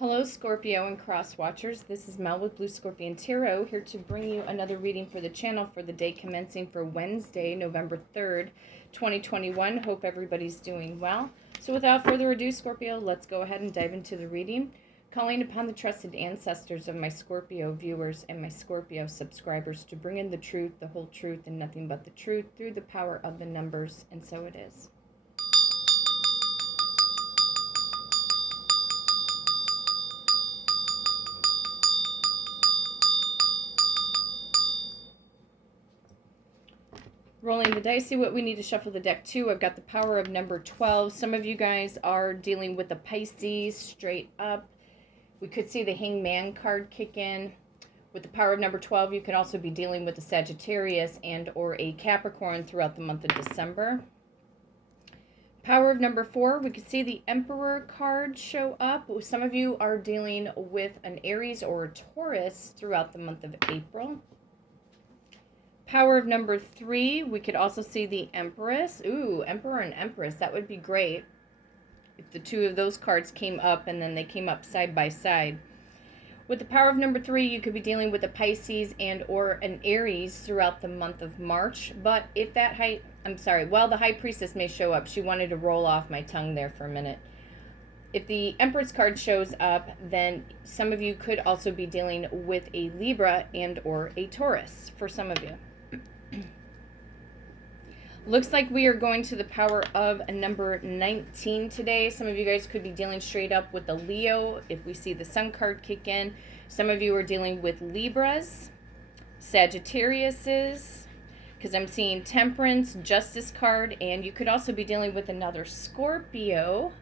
Hello, Scorpio and Cross Watchers. This is Mel with Blue Scorpion Tarot, here to bring you another reading for the channel for the day commencing for Wednesday, November 3rd, 2021. Hope everybody's doing well. So without further ado, Scorpio, let's go ahead and dive into the reading. Calling upon the trusted ancestors of my Scorpio viewers and my Scorpio subscribers to bring in the truth, the whole truth, and nothing but the truth through the power of the numbers, and so it is. Rolling the dice, see what we need to shuffle the deck to. I've got the power of number 12. Some of you guys are dealing with the Pisces straight up. We could see the Hangman card kick in. With the power of number 12, you can also be dealing with the Sagittarius and or a Capricorn throughout the month of December. Power of number 4, we could see the Emperor card show up. Some of you are dealing with an Aries or a Taurus throughout the month of April. Power of number 3, we could also see the Empress. Ooh, Emperor and Empress, that would be great if the two of those cards came up and then they came up side by side. With the power of number 3, you could be dealing with a Pisces and or an Aries throughout the month of March. But if that the High Priestess may show up. She wanted to roll off my tongue there for a minute. If the Empress card shows up, then some of you could also be dealing with a Libra and or a Taurus for some of you. Looks like we are going to the power of a number 19 today. Some of you guys could be dealing straight up with the Leo if we see the Sun card kick in. Some of you are dealing with Libras, Sagittariuses, because I'm seeing Temperance, Justice card, and you could also be dealing with another Scorpio.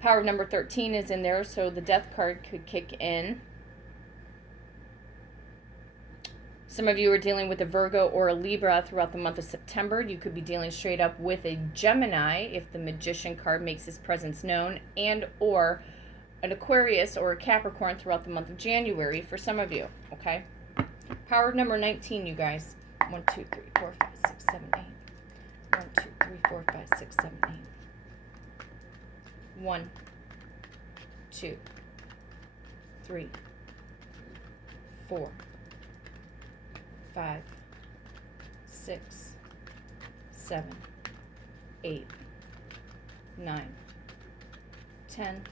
Power of number 13 is in there, so the Death card could kick in. Some of you are dealing with a Virgo or a Libra throughout the month of September. You could be dealing straight up with a Gemini if the Magician card makes his presence known, and or an Aquarius or a Capricorn throughout the month of January for some of you, okay? Power number 19, you guys. 1, 2, 3, 4, 5, 6, 7, 8. 1, 2, 3, 4, 5, 6, 7, 8. 1, 2, 3, 4, 5, 6, 7, 8, 9, 10,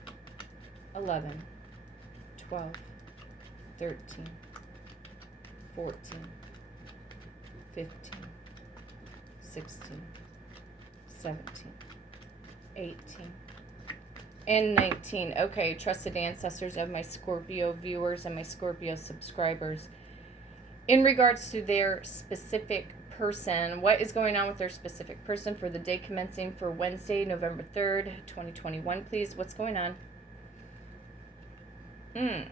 11, 12, 13, 14, 15, 16, 17, 18, and 19. Okay, trusted ancestors of my Scorpio viewers and my Scorpio subscribers. In regards to their specific person, what is going on with their specific person for the day commencing for Wednesday, November 3rd, 2021, please? What's going on? I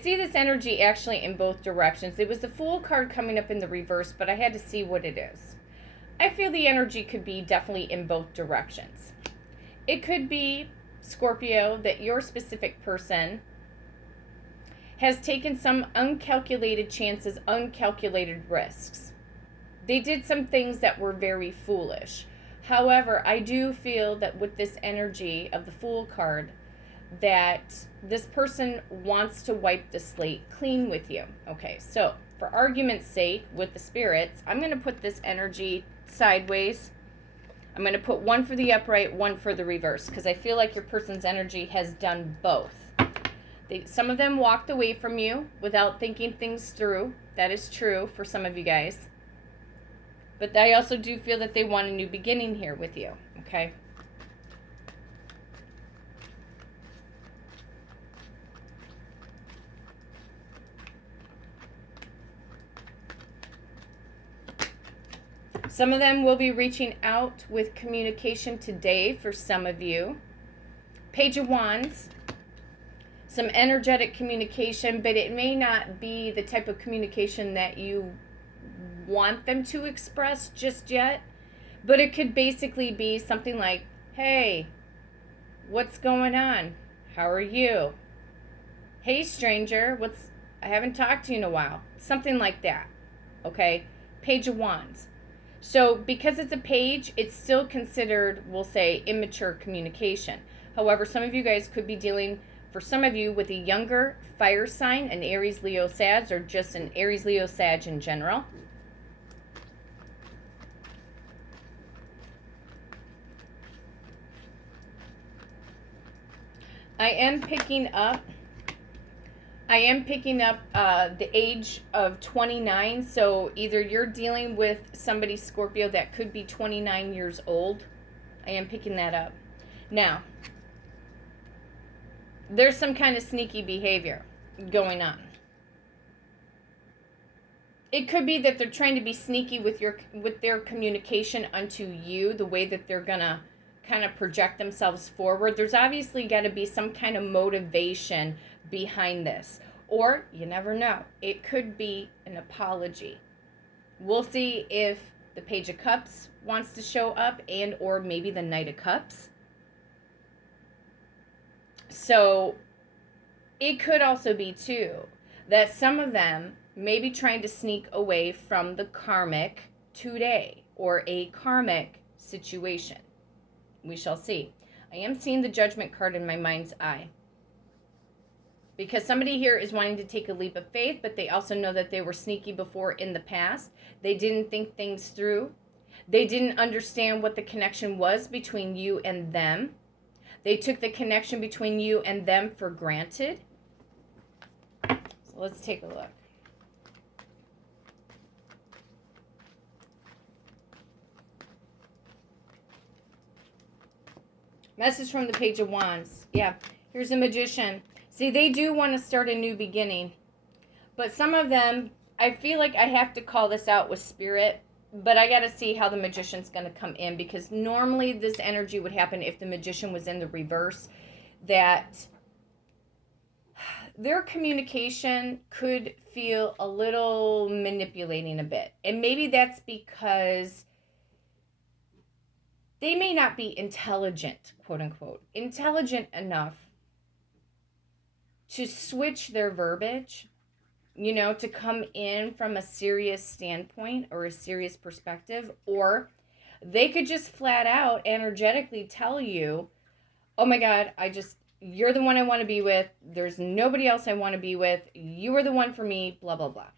see this energy actually in both directions. It was the Fool card coming up in the reverse, but I had to see what it is. I feel the energy could be definitely in both directions. It could be, Scorpio, that your specific person has taken some uncalculated chances, uncalculated risks. They did some things that were very foolish. However, I do feel that with this energy of the Fool card, that this person wants to wipe the slate clean with you. Okay, so for argument's sake, with the spirits, I'm going to put this energy sideways. I'm going to put one for the upright, one for the reverse, because I feel like your person's energy has done both. Some of them walked away from you without thinking things through. That is true for some of you guys. But I also do feel that they want a new beginning here with you, okay? Some of them will be reaching out with communication today for some of you. Page of Wands. Some energetic communication, but it may not be the type of communication that you want them to express just yet. But it could basically be something like, hey, what's going on? How are you? Hey, stranger, I haven't talked to you in a while. Something like that, okay? Page of Wands. So because it's a page, it's still considered, we'll say, immature communication. However, some of you guys could be dealing, for some of you, with a younger fire sign, an Aries, Leo, Sag, or just an Aries, Leo, Sag in general. I am picking up the age of 29. So either you're dealing with somebody, Scorpio, that could be 29 years old. I am picking that up. Now, there's some kind of sneaky behavior going on. It could be that they're trying to be sneaky with their communication unto you, the way that they're gonna kind of project themselves forward. There's obviously got to be some kind of motivation behind this. Or, you never know, it could be an apology. We'll see if the Page of Cups wants to show up, and or maybe the Knight of Cups. So it could also be too that some of them may be trying to sneak away from the karmic today, or a karmic situation. We shall see. I am seeing the Judgment card in my mind's eye, because somebody here is wanting to take a leap of faith, but they also know that they were sneaky before in the past. They didn't think things through. They didn't understand what the connection was between you and them. They took the connection between you and them for granted. So let's take a look. Message from the Page of Wands. Yeah, here's a Magician. See, they do want to start a new beginning. But some of them, I feel like I have to call this out with Spirit. But I got to see how the Magician's going to come in. Because normally this energy would happen if the Magician was in the reverse. That their communication could feel a little manipulating a bit. And maybe that's because they may not be intelligent, quote unquote, intelligent enough to switch their verbiage, you know, to come in from a serious standpoint or a serious perspective. Or they could just flat out energetically tell you, oh my God, you're the one I want to be with. There's nobody else I want to be with. You are the one for me, blah, blah, blah.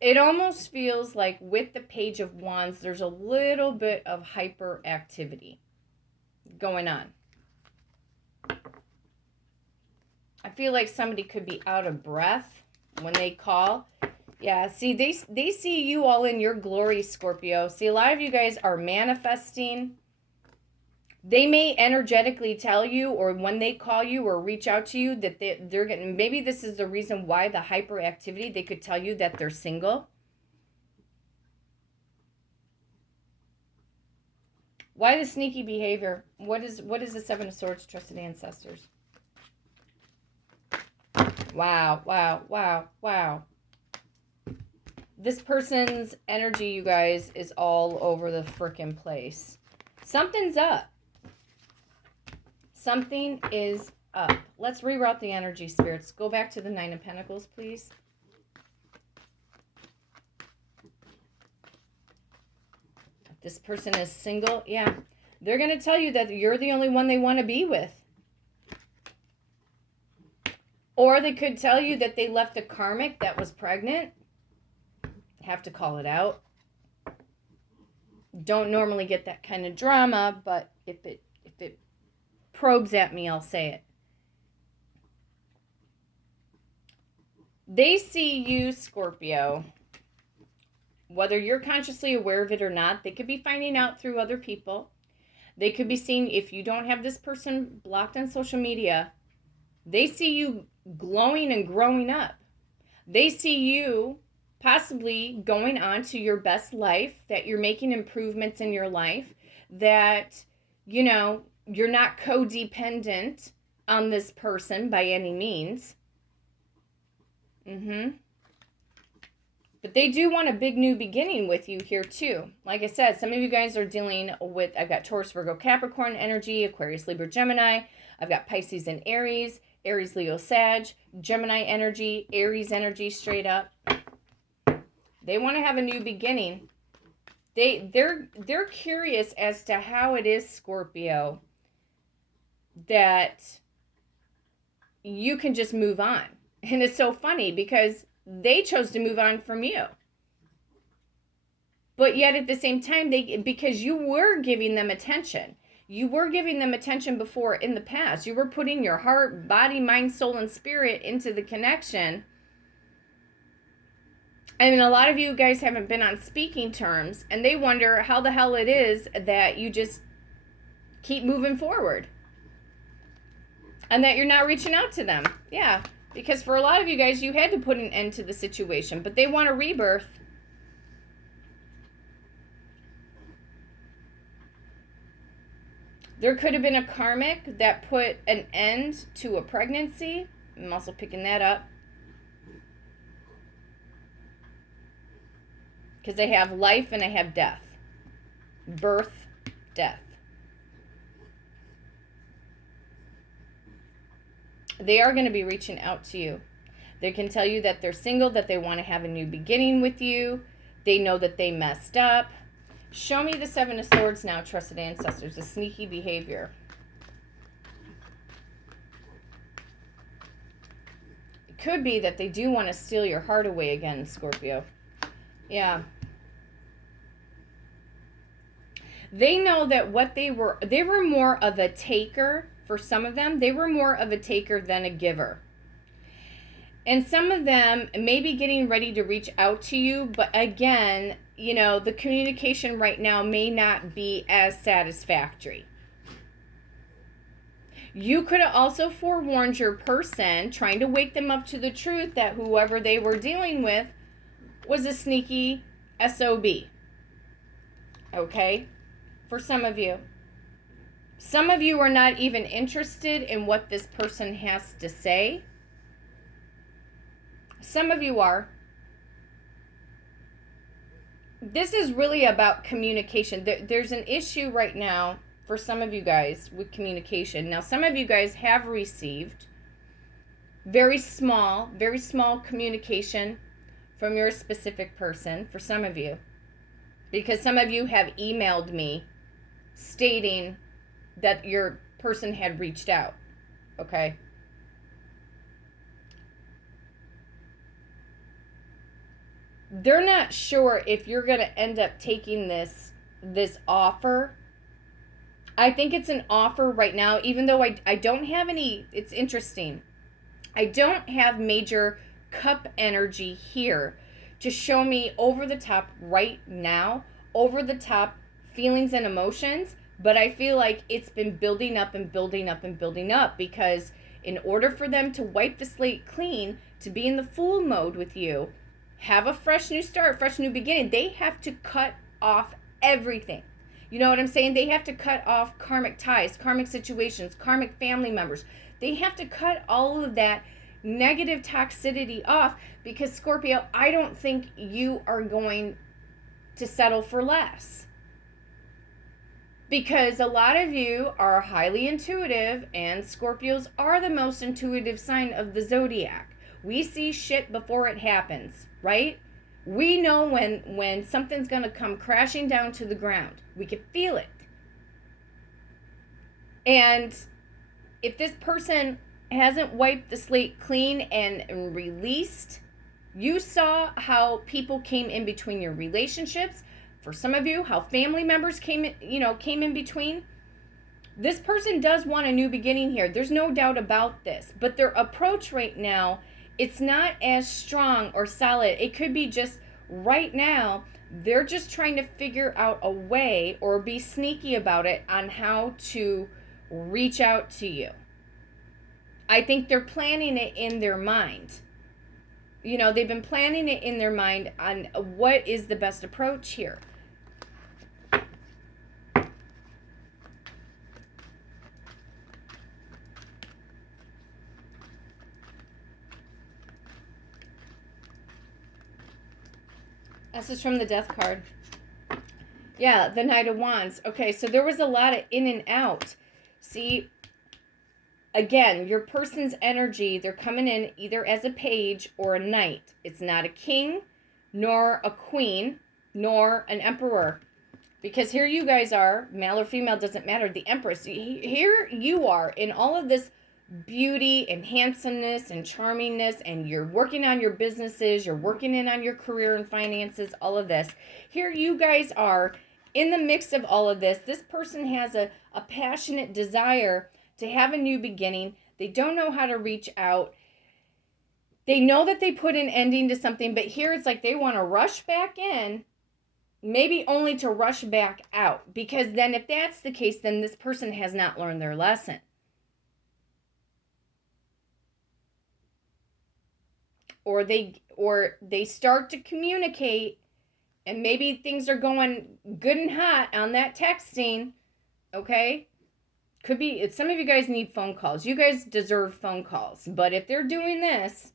It almost feels like with the Page of Wands, there's a little bit of hyperactivity going on. I feel like somebody could be out of breath when they call. Yeah, see, they see you all in your glory, Scorpio. See, a lot of you guys are manifesting. They may energetically tell you, or when they call you or reach out to you, that they're getting, maybe this is the reason why the hyperactivity, they could tell you that they're single. Why the sneaky behavior? What is the Seven of Swords, trusted ancestors? Wow, wow, wow, wow. This person's energy, you guys, is all over the frickin' place. Something's up. Something is up. Let's reroute the energy, spirits. Go back to the Nine of Pentacles, please. This person is single. Yeah. They're going to tell you that you're the only one they want to be with. Or they could tell you that they left a karmic that was pregnant. Have to call it out. Don't normally get that kind of drama, but if it probes at me, I'll say it. They see you, Scorpio, whether you're consciously aware of it or not. They could be finding out through other people. They could be seeing, if you don't have this person blocked on social media, they see you glowing and growing up. They see you possibly going on to your best life, that you're making improvements in your life, that, you know, you're not codependent on this person by any means. But they do want a big new beginning with you here too. Like I said, some of you guys are dealing with, I've got Taurus, Virgo, Capricorn energy, Aquarius, Libra, Gemini. I've got Pisces and Aries, Aries, Leo, Sag, Gemini energy, Aries energy straight up. They want to have a new beginning. They're curious as to how it is, Scorpio, that you can just move on. And it's so funny because they chose to move on from you. But yet at the same time, because you were giving them attention. You were giving them attention before in the past. You were putting your heart, body, mind, soul, and spirit into the connection. I mean, a lot of you guys haven't been on speaking terms, and they wonder how the hell it is that you just keep moving forward. And that you're not reaching out to them. Yeah, because for a lot of you guys, you had to put an end to the situation, but they want a rebirth. There could have been a karmic that put an end to a pregnancy. I'm also picking that up. Because they have life and they have death. Birth, death. They are going to be reaching out to you. They can tell you that they're single, that they want to have a new beginning with you. They know that they messed up. Show me the Seven of Swords now, trusted ancestors. The sneaky behavior. It could be that they do want to steal your heart away again, Scorpio. Yeah. They know that what they were more of a taker. For some of them, they were more of a taker than a giver. And some of them may be getting ready to reach out to you, but again, you know, the communication right now may not be as satisfactory. You could have also forewarned your person, trying to wake them up to the truth that whoever they were dealing with was a sneaky SOB. Okay? For some of you. Some of you are not even interested in what this person has to say. Some of you are. This is really about communication. There's an issue right now for some of you guys with communication. Now, some of you guys have received very small communication from your specific person, for some of you. Because some of you have emailed me stating that your person had reached out. Okay? They're not sure if you're going to end up taking this offer. I think it's an offer right now, even though I don't have any. It's interesting. I don't have major cup energy here to show me over the top right now, over the top feelings and emotions, but I feel like it's been building up and building up and building up, because in order for them to wipe the slate clean, to be in the Fool mode with you, have a fresh new start, fresh new beginning, they have to cut off everything. You know what I'm saying? They have to cut off karmic ties, karmic situations, karmic family members. They have to cut all of that negative toxicity off, because Scorpio, I don't think you are going to settle for less. Because a lot of you are highly intuitive, and Scorpios are the most intuitive sign of the zodiac. We see shit before it happens, right? We know when something's going to come crashing down to the ground. We can feel it. And if this person hasn't wiped the slate clean and released, you saw how people came in between your relationships. For some of you, how family members came in between. This person does want a new beginning here. There's no doubt about this. But their approach right now, it's not as strong or solid. It could be just right now, they're just trying to figure out a way or be sneaky about it on how to reach out to you. I think they're planning it in their mind. You know, they've been planning it in their mind on what is the best approach here. This is from the Death card. Yeah, the Knight of Wands. Okay, so there was a lot of in and out. See, again, your person's energy, they're coming in either as a page or a knight. It's not a king, nor a queen, nor an emperor. Because here you guys are, male or female, doesn't matter, the Empress. Here you are in all of this beauty and handsomeness and charmingness, and you're working on your businesses, you're working in on your career and finances, all of this. Here you guys are in the mix of all of this. This person has a passionate desire to have a new beginning. They don't know how to reach out. They know that they put an ending to something, but here it's like they want to rush back in, maybe only to rush back out. Because then if that's the case, then this person has not learned their lesson. Or they start to communicate, and maybe things are going good and hot on that texting, okay? Could be, some of you guys need phone calls. You guys deserve phone calls. But if they're doing this,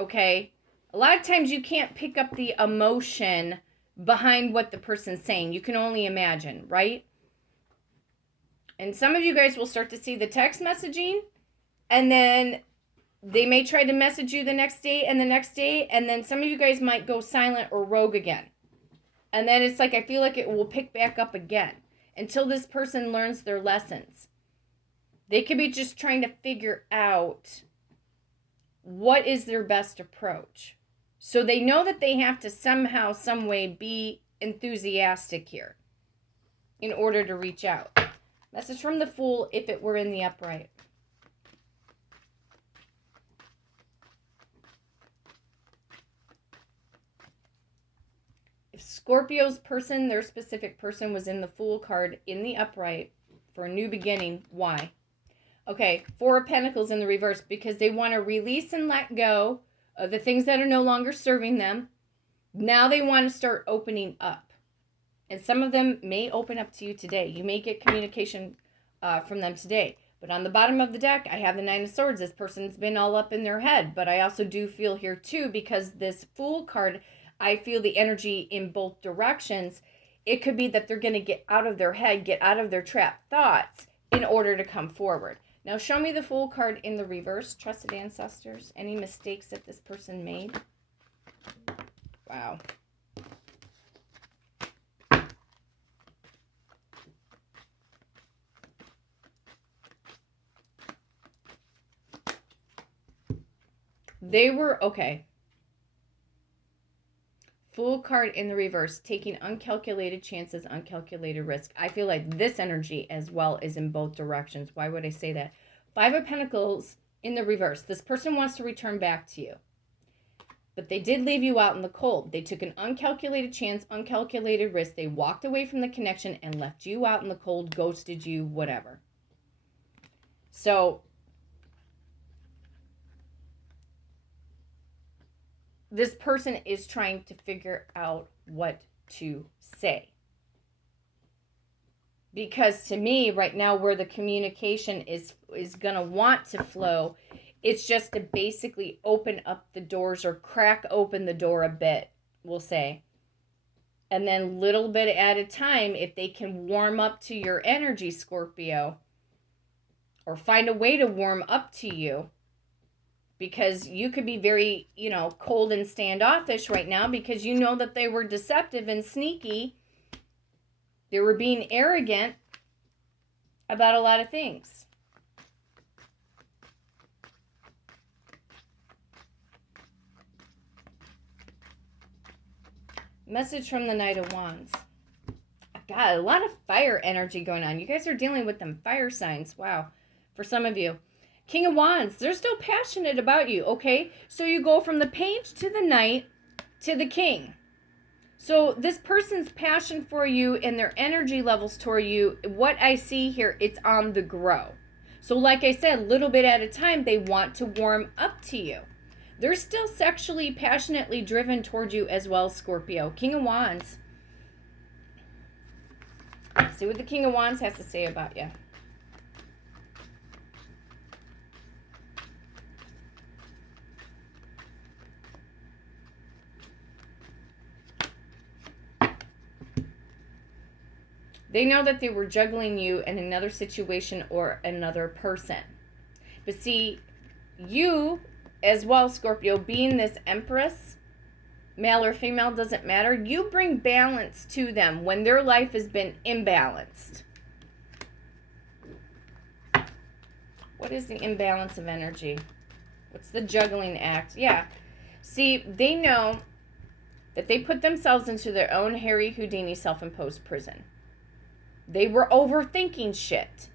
okay, a lot of times you can't pick up the emotion behind what the person's saying. You can only imagine, right? And some of you guys will start to see the text messaging, and then they may try to message you the next day and the next day, and then some of you guys might go silent or rogue again. And then it's like, I feel like it will pick back up again until this person learns their lessons. They could be just trying to figure out what is their best approach. So they know that they have to somehow, some way be enthusiastic here in order to reach out. Message from the Fool if it were in the upright. If Scorpio's person, their specific person, was in the Fool card in the upright for a new beginning, why? Okay, Four of Pentacles in the reverse, because they want to release and let go of the things that are no longer serving them. Now they want to start opening up. And some of them may open up to you today. You may get communication from them today. But on the bottom of the deck, I have the Nine of Swords. This person's been all up in their head. But I also do feel here too, because this Fool card, I feel the energy in both directions. It could be that they're going to get out of their head, get out of their trapped thoughts in order to come forward. Now show me the Fool card in the reverse. Trusted ancestors. Any mistakes that this person made? Wow. They were, okay. Fool card in the reverse, taking uncalculated chances, uncalculated risk. I feel like this energy as well is in both directions. Why would I say that? Five of Pentacles in the reverse. This person wants to return back to you. But they did leave you out in the cold. They took an uncalculated chance, uncalculated risk. They walked away from the connection and left you out in the cold, ghosted you, whatever. So this person is trying to figure out what to say. Because to me, right now, where the communication is going to want to flow, it's just to basically open up the doors or crack open the door a bit, we'll say. And then little bit at a time, if they can warm up to your energy, Scorpio, or find a way to warm up to you, because you could be very, cold and standoffish right now because you know that they were deceptive and sneaky. They were being arrogant about a lot of things. Message from the Knight of Wands. God, a lot of fire energy going on. You guys are dealing with them fire signs. Wow. For some of you. King of Wands, they're still passionate about you, okay? So you go from the Page to the Knight to the King. So this person's passion for you and their energy levels toward you, what I see here, it's on the grow. So like I said, little bit at a time, they want to warm up to you. They're still sexually, passionately driven toward you as well, Scorpio. King of Wands. See what the King of Wands has to say about you. They know that they were juggling you in another situation or another person. But see, you as well, Scorpio, being this Empress, male or female, doesn't matter. You bring balance to them when their life has been imbalanced. What is the imbalance of energy? What's the juggling act? Yeah. See, they know that they put themselves into their own Harry Houdini self-imposed prison. They were overthinking shit.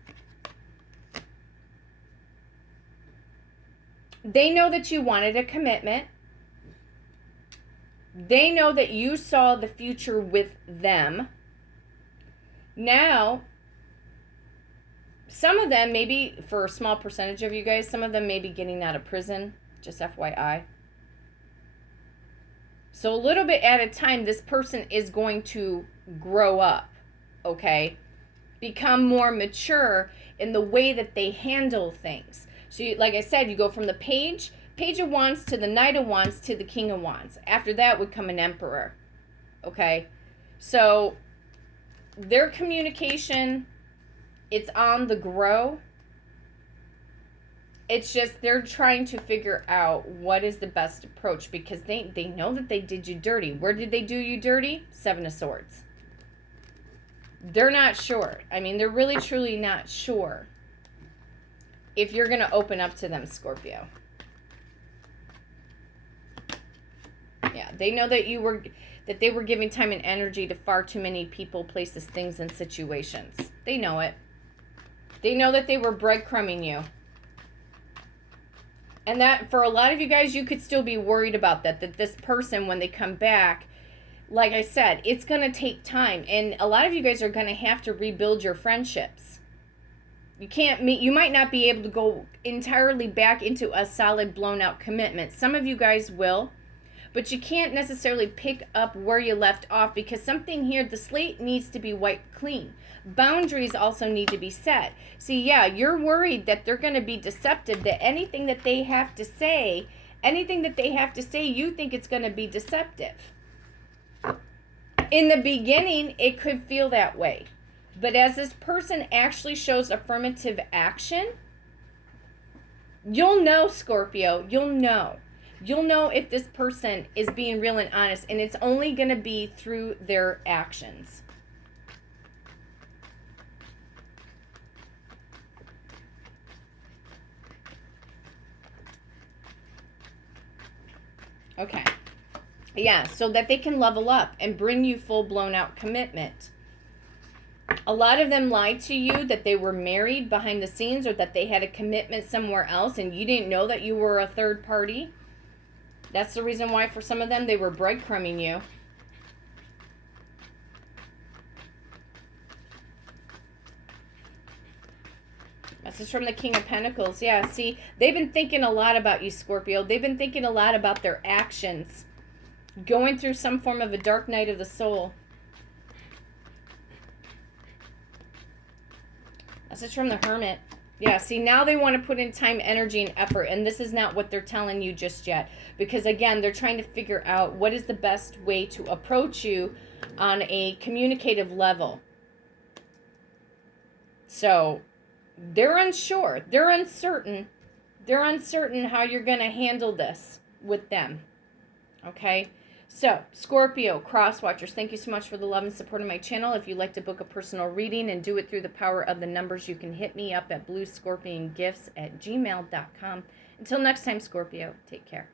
They know that you wanted a commitment. They know that you saw the future with them. Now, some of them, maybe for a small percentage of you guys, some of them may be getting out of prison, just FYI. So a little bit at a time, this person is going to grow up, okay? Become more mature in the way that they handle things. So you, like I said, you go from the Page of Wands to the Knight of Wands to the King of Wands. After that would come an Emperor, okay? So their communication, it's on the grow. It's just they're trying to figure out what is the best approach because they know that they did you dirty. Where did they do you dirty? Seven of Swords. They're not sure. I mean, they're really, truly not sure if you're going to open up to them, Scorpio. Yeah, they know that they were giving time and energy to far too many people, places, things, and situations. They know it. They know that they were breadcrumbing you. And that, for a lot of you guys, you could still be worried about that this person, when they come back, like I said, it's going to take time. And a lot of you guys are going to have to rebuild your friendships. You might not be able to go entirely back into a solid, blown-out commitment. Some of you guys will. But you can't necessarily pick up where you left off because something here, the slate needs to be wiped clean. Boundaries also need to be set. See, yeah, you're worried that they're going to be deceptive, that anything that they have to say, you think it's going to be deceptive. In the beginning, it could feel that way. But as this person actually shows affirmative action, you'll know, Scorpio, you'll know. You'll know if this person is being real and honest, and it's only going to be through their actions. Okay. Yeah, so that they can level up and bring you full-blown out commitment. A lot of them lied to you that they were married behind the scenes or that they had a commitment somewhere else and you didn't know that you were a third party. That's the reason why for some of them they were breadcrumbing you. Message from the King of Pentacles. Yeah, see, they've been thinking a lot about you, Scorpio. They've been thinking a lot about their actions. Going through some form of a dark night of the soul. Message from the Hermit. Yeah, see, now they want to put in time, energy, and effort, and this is not what they're telling you just yet. Because, again, they're trying to figure out what is the best way to approach you on a communicative level. So, they're unsure. They're uncertain. They're uncertain how you're going to handle this with them. Okay? So, Scorpio, cross-watchers, thank you so much for the love and support of my channel. If you'd like to book a personal reading and do it through the power of the numbers, you can hit me up at bluescorpiongifts@gmail.com. Until next time, Scorpio, take care.